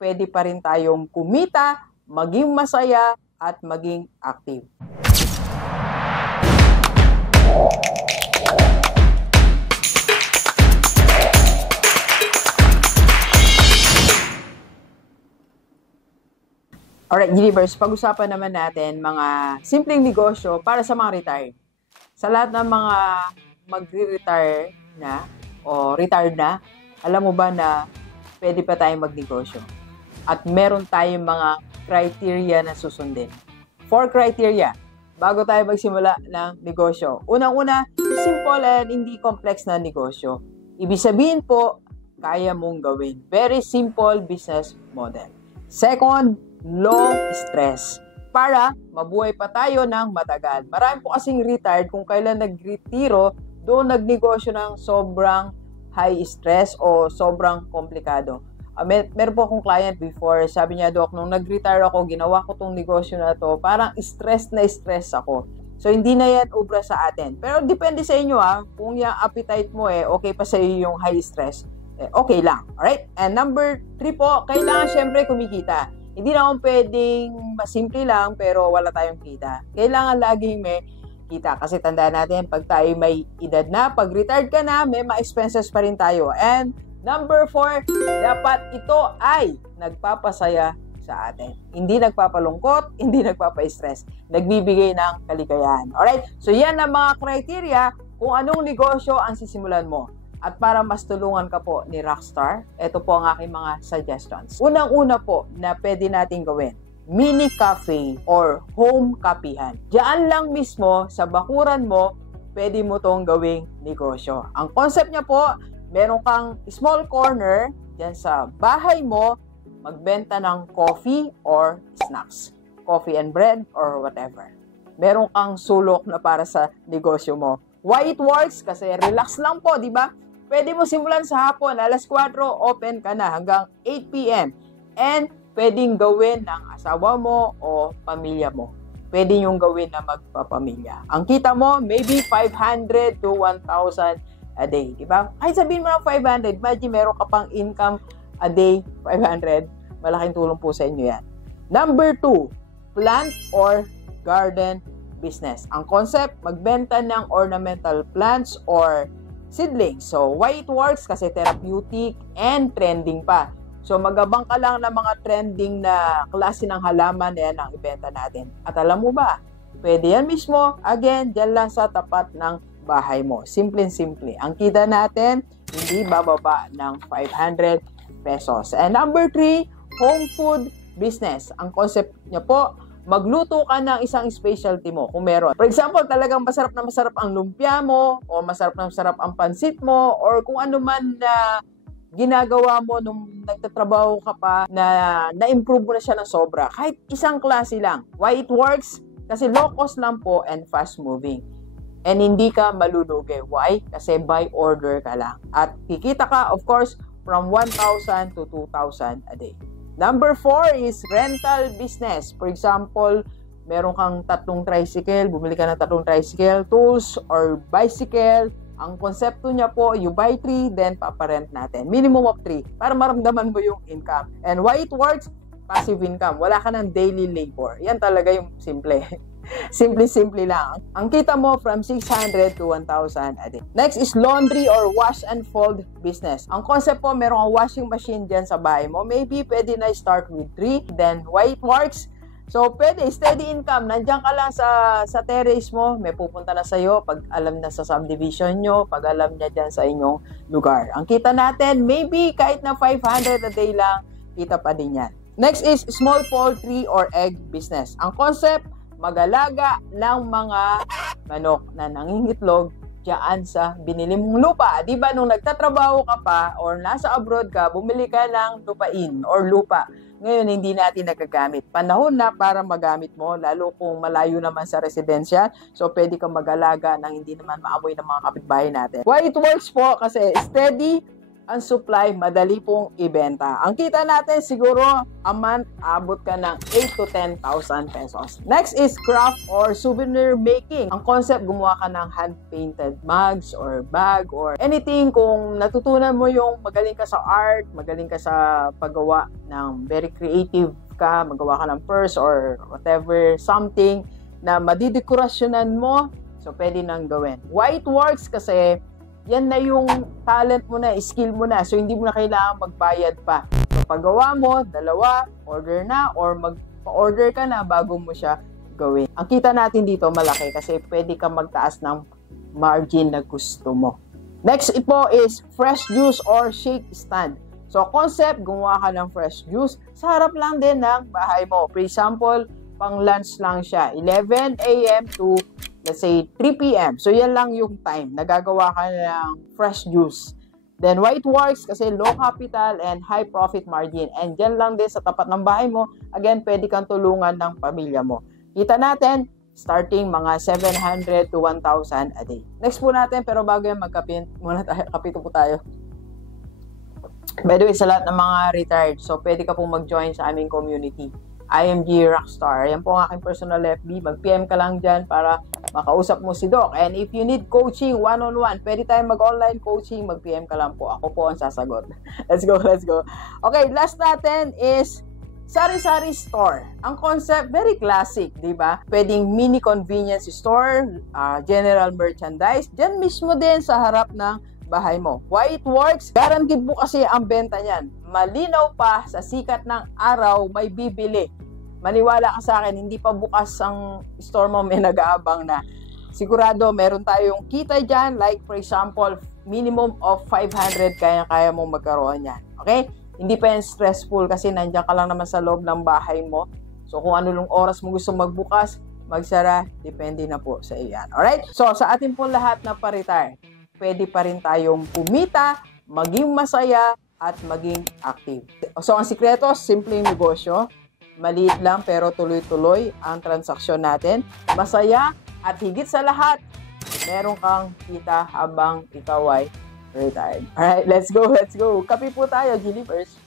pwede pa rin tayong kumita, maging masaya, at maging active. Alright, Universe, pag-usapan naman natin mga simpleng negosyo para sa mga retired. Sa lahat ng mga magre-retire na o retired na, alam mo ba na pwede pa tayong magnegosyo? At meron tayong mga criteria na susundin. 4 criteria bago tayo magsimula ng negosyo. Unang-una, simple and hindi complex na negosyo. Ibig sabihin po, kaya mong gawin. Very simple business model. Second, low stress. Para mabuhay pa tayo ng matagal. Marami po kasing retired kung kailan nagretiro, doon nagnegosyo ng sobrang high stress o sobrang komplikado. Meron po akong client before, sabi niya, Doc, nung nag-retire ako, ginawa ko tong negosyo na to, parang stress na stress ako. So, hindi na yan ubra sa atin. Pero depende sa inyo kung yung appetite mo okay pa sa iyo yung high stress, okay lang. Alright? And number 3 po, kailangan syempre kumikita. Hindi naman pwedeng masimple lang pero wala tayong kita. Kailangan laging may kita. Kasi tandaan natin, pag tayo may edad na, pag retired ka na, may mga expenses pa rin tayo. And number 4, dapat ito ay nagpapasaya sa atin. Hindi nagpapalungkot, hindi nagpapa-stress. Nagbibigay ng kaligayahan. Alright? So yan ang mga criteria kung anong negosyo ang sisimulan mo. At para mas tulungan ka po ni Rockstar, ito po ang aking mga suggestions. Unang-una po na pwede natin gawin, mini cafe or home kapihan. Diyan lang mismo sa bakuran mo, pwede mo tong gawing negosyo. Ang concept niya po, meron kang small corner diyan sa bahay mo, magbenta ng coffee or snacks. Coffee and bread or whatever. Meron kang sulok na para sa negosyo mo. Why it works? Kasi relax lang po, di ba? Pwede mo simulan sa hapon, alas 4, open ka na hanggang 8 p.m. And pwedeng gawin ng asawa mo o pamilya mo. Pwede yung gawin na magpapamilya. Ang kita mo, maybe 500 to 1,000 a day. Diba? Kahit sabihin mo ng 500, imagine meron ka pang income a day, 500. Malaking tulong po sa inyo yan. Number 2, plant or garden business. Ang concept, magbenta ng ornamental plants or seedlings. So, why it works? Kasi therapeutic and trending pa. So, magabang ka lang ng mga trending na klase ng halaman na yan ang ibenta natin. At alam mo ba, pwede yan mismo, again, dyan lang sa tapat ng bahay mo. Simple-simple. Ang kita natin, hindi bababa ng 500 pesos. And number 3, home food business. Ang concept niya po, magluto ka ng isang specialty mo kung meron. For example, talagang masarap na masarap ang lumpia mo o masarap na masarap ang pansit mo or kung ano man na ginagawa mo nung nagtatrabaho ka pa na na-improve mo na siya ng sobra. Kahit isang klase lang. Why it works? Kasi low cost lang po and fast moving. And hindi ka malulugi. Why? Kasi by order ka lang. At kikita ka, of course, from 1,000 to 2,000 a day. Number 4 is rental business. For example, meron kang 3 tricycle, bumili ka ng 3 tricycle, tools, or bicycle. Ang konsepto niya po, you buy 3, then paparent natin. Minimum of 3, para maramdaman mo yung income. And why it works? Passive income. Wala ka ng daily labor. Yan talaga yung simple. Simple lang. Ang kita mo from 600 to 1,000 a day. Next is laundry or wash and fold business. Ang concept po, meron kang washing machine dyan sa bahay mo. Maybe pwede na start with 3. Then, why it works? So, pwede, steady income. Nandiyan ka lang sa terrace mo, may pupunta na sa'yo pag alam na sa subdivision nyo, pag alam niya dyan sa inyong lugar. Ang kita natin, maybe kahit na 500 a day lang, kita pa din yan. Next is small poultry or egg business. Ang concept, mag-alaga ng mga manok na nangingitlog diyan sa binili mong lupa. Di ba nung nagtatrabaho ka pa or nasa abroad ka, bumili ka ng lupain or lupa. Ngayon, hindi natin nagagamit. Panahon na para magamit mo, lalo kung malayo naman sa residensya. So, pwede kang mag-alaga nang hindi naman maamoy ng mga kapitbahay natin. Why it works po? Kasi steady ang supply, madali pong ibenta. Ang kita natin siguro, a month, abot ka ng 8 to 10,000 pesos. Next is craft or souvenir making. Ang concept, gumawa ka ng hand-painted mugs or bag or anything. Kung natutunan mo yung magaling ka sa art, magaling ka sa paggawa ng very creative ka, magawa ka ng purse or whatever, something na madidekorasyonan mo, so pwede nang gawin. Why it works? Kasi yan na yung talent mo na, skill mo na. So, hindi mo na kailangan magbayad pa. So, paggawa mo, dalawa, order na, or magpa-order ka na bago mo siya gawin. Ang kita natin dito, malaki kasi pwede ka magtaas ng margin na gusto mo. Next po is fresh juice or shake stand. So, concept, gumawa ka ng fresh juice. Sa harap lang din ng bahay mo. For example, pang lunch lang siya. 11 a.m. to let's say 3 p.m. So, yan lang yung time. Nagagawa ka ng fresh juice. Then, why it works? Kasi low capital and high profit margin. And dyan lang din sa tapat ng bahay mo, again, pwede kang tulungan ng pamilya mo. Kita natin, starting mga 700 to 1,000 a day. Next po natin, pero bago yan, magkapin muna tayo. Kapito po tayo. By the way, sa lahat ng mga retired, so pwede ka pong mag-join sa aming community. IMG Rockstar. Yan po ang aking personal FB. Mag-PM ka lang dyan para makausap mo si Doc. And if you need coaching one-on-one, pwede tayong mag-online coaching, mag-PM ka lang po. Ako po ang sasagot. Let's go, let's go. Okay, last natin is sari-sari store. Ang concept, very classic, di ba? Pwedeng mini convenience store, general merchandise. Diyan mismo din sa harap ng bahay mo. Why it works? Guaranteed po kasi ang benta niyan. Malinaw pa sa sikat ng araw, may bibili. Maniwala ka sa akin, hindi pa bukas ang store mo, may nag-aabang na. Sigurado, meron tayong kita dyan. Like for example, minimum of 500 kaya mong magkaroon yan. Okay? Hindi pa yan stressful kasi nandiyan ka lang naman sa loob ng bahay mo. So kung ano yung oras mo gusto magbukas, magsara, depende na po sa iyan. Alright? So sa atin po lahat na pa-retire, pwede pa rin tayong kumita, maging masaya, at maging active. So, ang sikreto, simpleng negosyo. Maliit lang pero tuloy-tuloy ang transaksyon natin. Masaya at higit sa lahat, meron kang kita habang ikaw ay retired. Alright, let's go, let's go. Kape po tayo, Gilivers.